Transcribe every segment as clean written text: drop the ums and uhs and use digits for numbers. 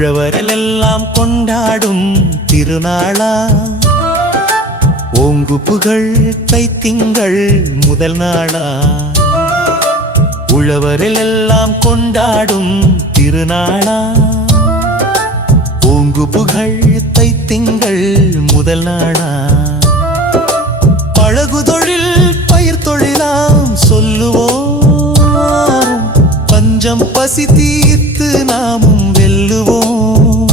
உழவரெல்லாம் கொண்டாடும் திருநாளா ஓங்கு புகழ் தைத்திங்கள் முதல் நாளா உழவரெல்லாம் கொண்டாடும் திருநாளா ஓங்கு புகழ் தைத்திங்கள் முதல் நாளா பழகு தொழில் பயிர் தொழிலாம் சொல்லுவோம் பஞ்சம் பசி தீர்த்து நாமும் வெல்லுவோம்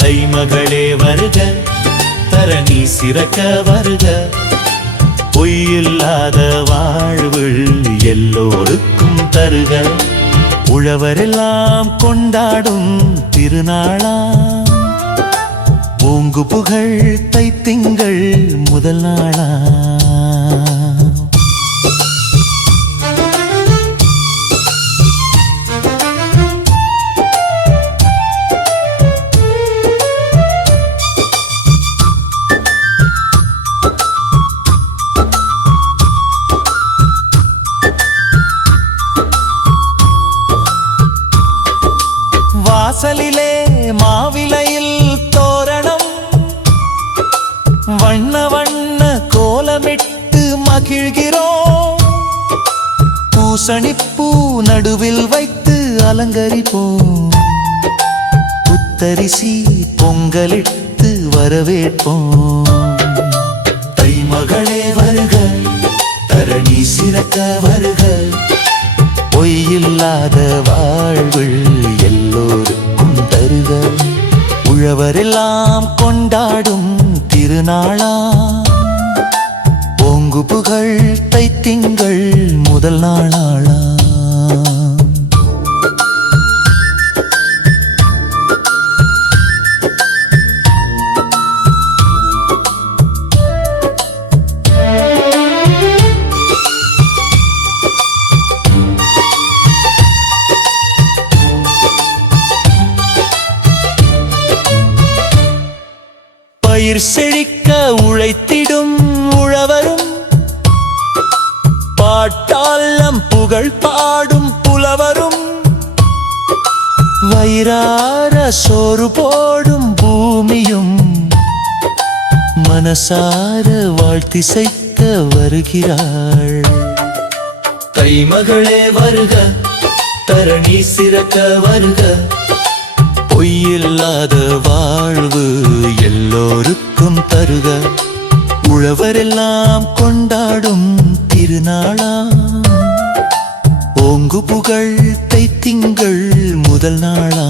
தை மகளே வருக தரணி சிறக்க வருக பொய்யில்லாத வாழ்வு எல்லோருக்கும் தருக உழவரெல்லாம் கொண்டாடும் திருநாளா ஓங்கு புகழ் தைத்திங்கள் முதல் நாளா வாசலிலே மாவிலையில் தோரணம் வண்ண வண்ண கோலமிட்டு மகிழ்கிறோம் பூசணிப்பூ நடுவில் வைத்து அலங்கரிப்போம் புத்தரிசி பொங்கலிட்டு வரவேற்போம் தை மகளே வருக தரணி சிறக்க வருக பொய்யில்லாத வாழ்வு எல்லோருக்கும் தருக உழவரெல்லாம் கொண்டாடும் திருநாளா ஓங்கு புகழ் தைத்திங்கள் முதல் நாளாளா பயிர் செழிக்க உழைத்திடும் உழவரும் பாட்டாளம் புகழ் பாடும் புலவரும் வயிறார சோறு போடும் பூமியும் மனசார வாழ்த்திசைக்க வருகிறாள் தை மகளே வருக தரணி சிறக்க வருக பொய்யில்லாத வாழ்வு எல்லோருக்கும் தருக உழவரெல்லாம் கொண்டாடும் திருநாளா ஓங்கு புகழ் தைத்திங்கள் முதல் நாளா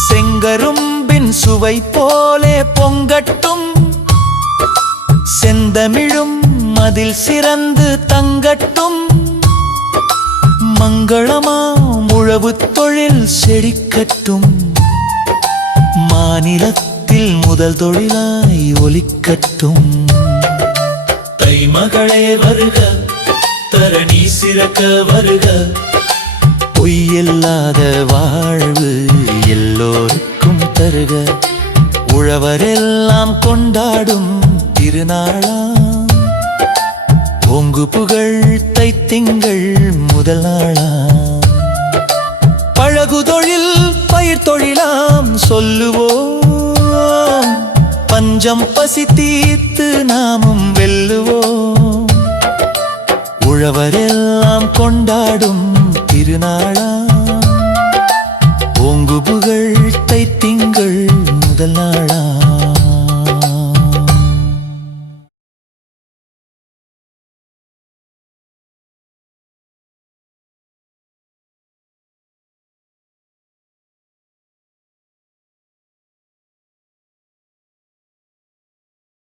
செங்கரும்பின் சுவை போலே பொங்கட்டும் செந்தமிழும் மதில் சிறந்து தங்கட்டும் மங்களமாம் உழவு தொழில் செழிக்கட்டும் மாநிலத்தில் முதல் தொழிலாய் ஒலிக்கட்டும் தை மகளே வருக தரணி சிறக்க வருக பொய்யில்லாத வாழ்வு எல்லோருக்கும் தருக உழவரெல்லாம் கொண்டாடும் திருநாளா ஓங்கு புகழ் தைத்திங்கள் முதல் நாளா பழகு தொழில் பயிர் தொழிலாம் சொல்லுவோம் பஞ்சம் பசி தீர்த்து நாமும் வெல்லுவோம் உழவரெல்லாம் கொண்டாடும் திருநாளா ஓங்கு புகழ் தைத்திங்கள் முதல் நாளா